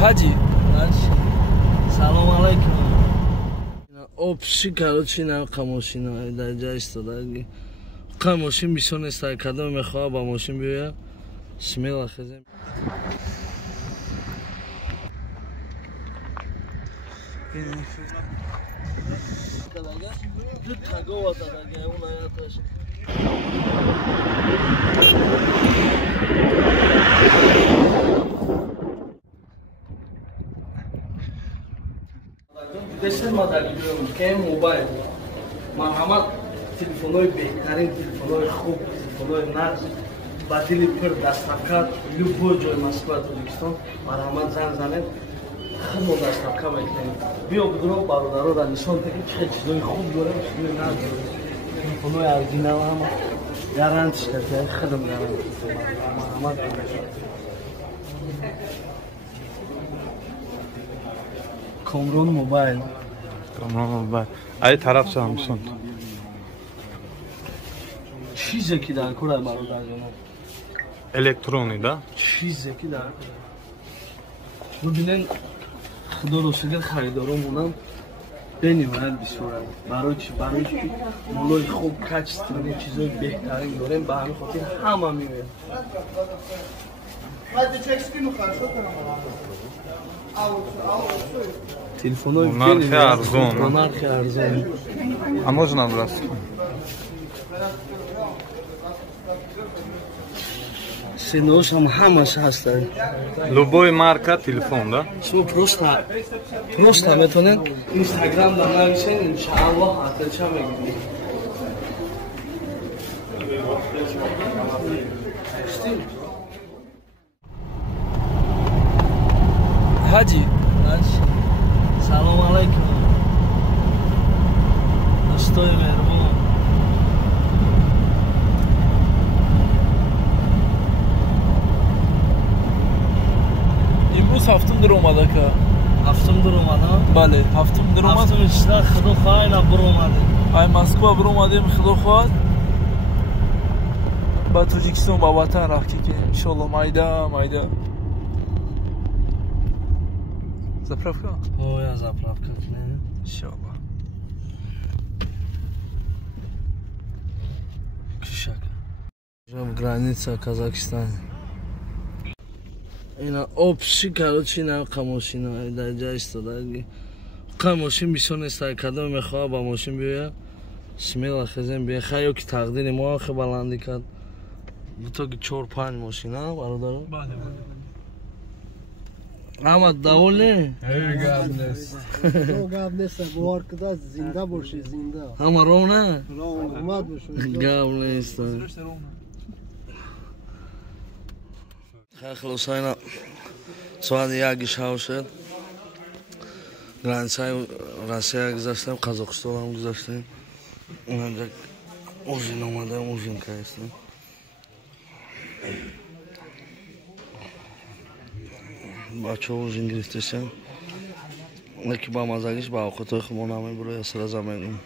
Хаджи. Салом алейкум. Общий, короче, навка машина дар ҷа истода. Қа машин бисёр нест, кадом мехоҳад ба машин биёяд. Смело хезем. Десет модели биём ки мобайл. Марҳамат телефонҳои беҳтарин, телефонҳои хуб, телефонҳои нағз, ба дили пир дастафкат, любой ҷои Москва, Тоҷикистон, марҳамат занг занед, худмо дастафка мекунем. Биё бидуро бародароро нишон диҳед чӣ чизои хуб дорем, чизои нағз дорем. Телефонҳои оригинал ҳама гарантия, худам гарантия. Марҳамат. Комрон мобайл. Ай тараф самсон. Чизе ки дар кора бародарҷон. Электронный, да? Чизе ки дар кора. Бубинен худо росигар харидорон монам бенивоят бисёрад. Барои чӣ? Барои ки молои хуб, качественни, чизои беҳтарин дорем, ба ҳамин хотир ҳама меояд. Телефонҳои нархи арзон. Нархи арзон. А можно раз? Сенош ҳам ҳамаш ҳастад. Любой марка телефон, да? Шумо просто метавонед Инстаграмда нависед, иншааллоҳ атача мегиред. Хаджи. Салом алейкум. Достои меҳрубон. Имрӯз ҳафтум дуромада ка. Ҳафтум дуромада? Бале, ҳафтум дуромад. Ҳафтум чизда худо хоҳад биромадем. Ай Москва биромадем, худо хоҳад. Ба Тоҷикистон ба ватан рафтӣ ки иншоалло майда. Заправка? Я заправка кунем. Иншоалло. Кишак. Граница Казахстан. Ина общий, короче, навка машина дар ҷа истода. Қа машин бисёр нест, кадом мехоҳад ба машин биёяд. Смело хезем биё. Хай ки тақдири мо хе баландӣ кард. Бутоки 4-5 машина, бародарон. Бале. Амад даволе? гап нест, бовар куда зинда боши, зинда. Ҳама ровна? Омад боши. Гап нест. Хелосайна. Соат 1 шав шуд. Границаи Россия гузаштем, Қазоқистонам гузаштем. Инҷа ужин омадем, ужин кардем. Бачаҳо ужин гирифташан. Леки ба мазагиш ба овқатҳои худмо намебурояд, сразу мегӯм.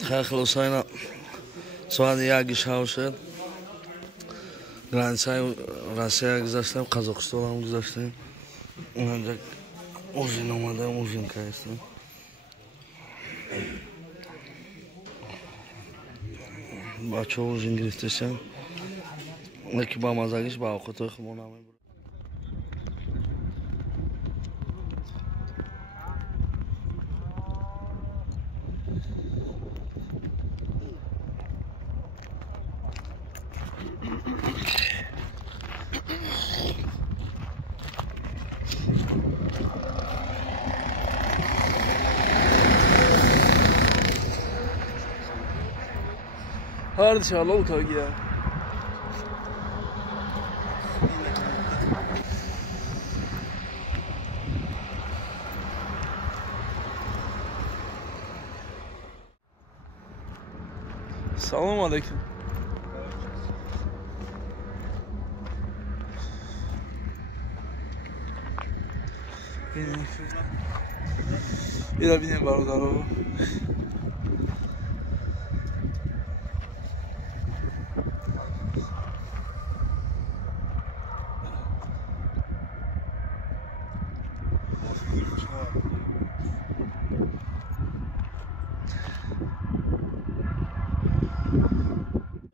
Хелосайна. Соат 1 шав шуд. Границаи Россия гузаштем, Қазоқистонам гузаштем. Инҷа ужин омадем, ужин кардем. Бачаҳо ужин гирифташан. Леки ба мазагиш ба овқатҳои худмо намебурояд. Har dışarıda utak ya. Salam aleyküm. Bine bine barudaro.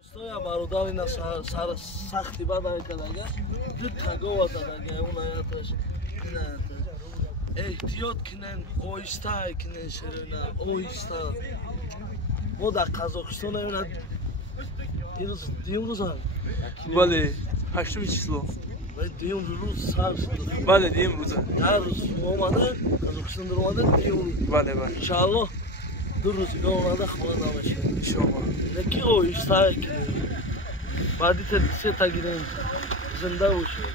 Стоя бародарина сар сахти бадай кадага дикагова дадага унаяташ инаяташ эҳтиёт кинен оҳиста кинен шерина оҳиста мо дар Қазоқистон мебинад димрӯза бале 8 число димрӯз сар бале димрӯза дар рӯз омада Қазоқистон дар омада димрӯз бале бале иншааллоҳ ду рӯзига омада хона намешавад иншоаллоҳ леки оҳиста кинен баъди сета гирем зинда бошем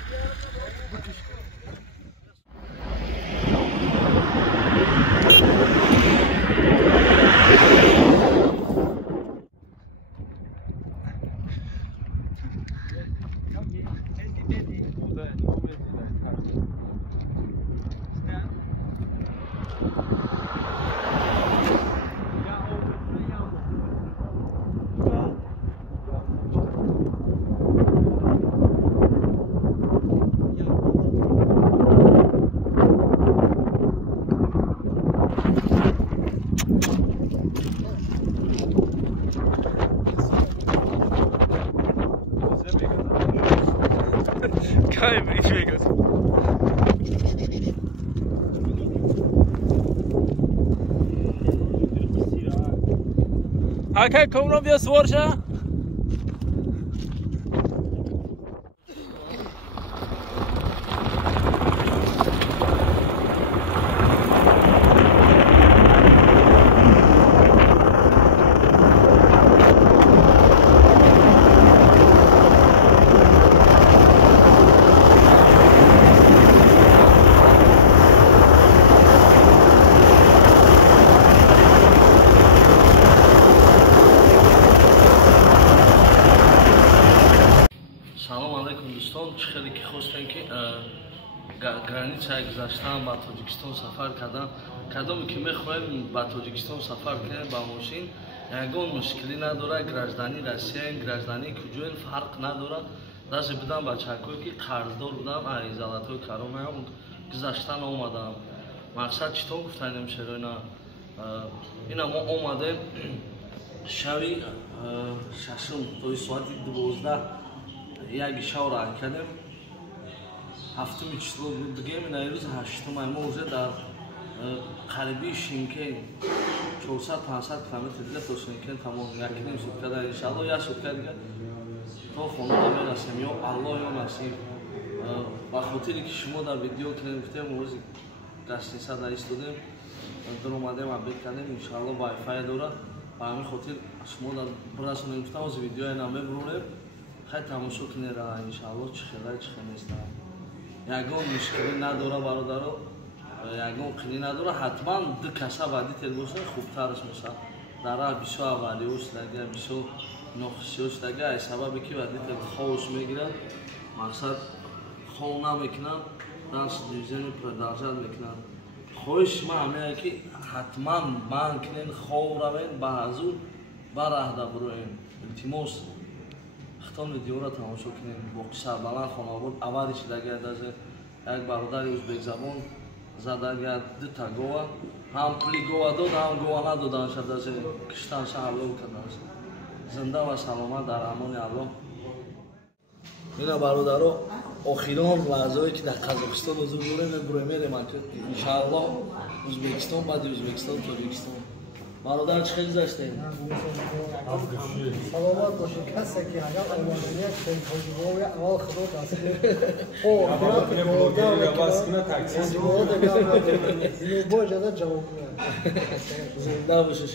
Kein Briefweg. Okay, komm noch wieder Swarsha. салом алейкум дӯстон чӣ хеле ки хостем ки границаи гузаштан ба тоҷикистон сафар кардам кадоме ки мехоҳем ба тоҷикистон сафар кунем ба мошин ягон мушкилӣ надорад гражданӣ россияен гражданӣ куҷоен фарқ надорад дазе будам ба чакое ки қарздор будам аи золотое каромаам гузаштан омадам мақсад чӣ то гуфтанем шероина ина мо омадем шави шашум тои соати 12 як шав раҳ кардем 7 число бигем ина рӯз 8 мо уже дар қариби Шимкент 400-500 километр дига то Шимкент тамом якним сутка дар иншааллоҳ як сутка дига то хонада мерасем ё аллоҳ ё насиб ба хотире ки шумо дар видео кинем гуфтем рӯзи гостиница дар истодем дуромадем абед кардем иншааллоҳ вайфай дорад ба ҳамин хотир шумо дар бирасонем гуфтам оз видеоя намебурем хай тамошо кинера иншааллоҳ чӣ хелай чӣ хел неста ягон мушкилӣ надора бародаро ягон қилӣ надора ҳатман ду каса баъди телбоса хубтараш меша дара бисо аввалиҳо шудага бисо нохусиҳо шудага ай сабабе ки баъди тел хош мегирад мақсад хол намекунад данс дивизиони продолжат мекунад хоҳиш ма ҳамея ки ҳатман банд кунен хол равен ба ҳазур бараҳда буроем илтимос хитон видеоро тамошо кунем бо қисабалан хонобод авари шудага дазе як бародари ӯзбекзабон задага дута гова ҳам пули гова дод ҳам гова надоданша дазе киштанша ҳалол карданша зинда ва саломат дар амони аллоҳ ина бародаро охирон лаҳзае ки дар Қазоқистон ҳузур дорем мебуремерем иншааллоҳ ӯзбекистон баъди ӯзбекистон тоҷикистон бародар чӣ хел гузаштем саломат бошед касе ки агар омадания ҳоҷибои аввал худо даст бо ҷада ҷавоб кунад зинда боша